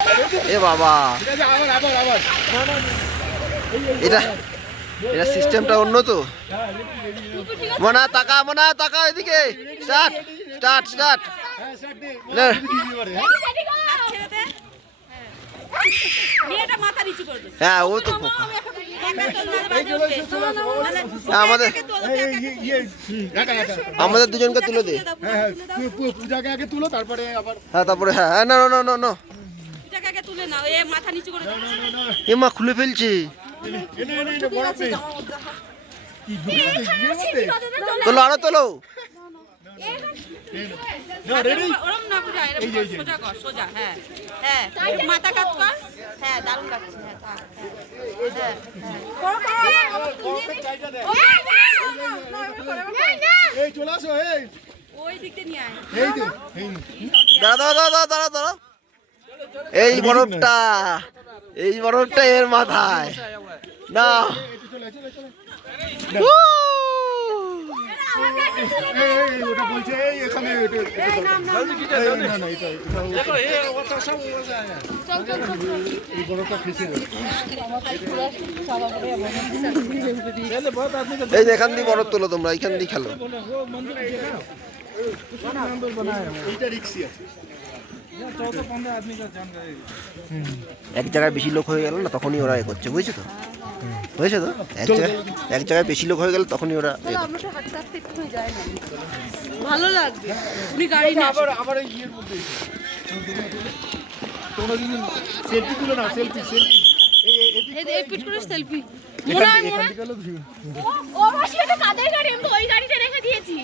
এ বাবা, এটা এটা সিস্টেমটা অন্য তো। মনা তাকা, মনা তাকা এদিকে। Start start start. হ্যাঁ ও তো আমাদের দুজনকে তুলে দে। পূজাকে আগে তুলো, তারপরে আবার হ্যাঁ তারপরে হ্যাঁ না না না না না তুলে নাও, এ মাথা নিচু করে এ মা খুলে ফেলছে। তোলো আরো তোলো। ওরম না বুঝা, এরকম সোজা কর, সোজা। হ্যাঁ হ্যাঁ, মাথা কাট কর। হ্যাঁ দারুণ লাগছে। এই চলে আসো, এই ওই দিকতে নিয়ে আয়। এই তো দাঁড়া দাঁড়া দাঁড়া দাঁড়া দাঁড়া। এই বরফটা, এই বরফটা এর মাথায় না। ওটা বলছে এখানে এই যে এখান দিয়ে বরফ তোলো তোমরা, এখান দিয়ে খেলো। এক জায়গায় বেশি লোক হয়ে গেল না, তখনই ওরা এ করছে, বুঝছো তো? হয়েছে তো, এক জায়গায় বেশি লোক হয়ে গেল তখনই ওরা ভালো লাগবে। উনি গাড়ি না আবার এই ইয়ের মধ্যে তোমরা যদি সেলফি তুলে না, সেলফি সেলফি এই পিট করে সেলফি। মোনা মোনা ও মাসি, এটা কাদের গাড়ি? আমি তো ওই গাড়িতে রেখে দিয়েছি।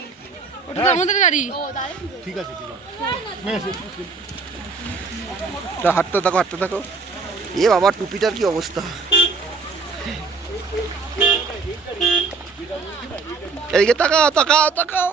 ওটা তো আমাদের গাড়ি। ও দাঁড়াই, ঠিক আছে ঠিক আছে। হাঁটতে থাকো হাঁটতে থাকো। এ বাবা, টুপিটার কি অবস্থা। এদিকে তাকাও তাকাও তাকাও।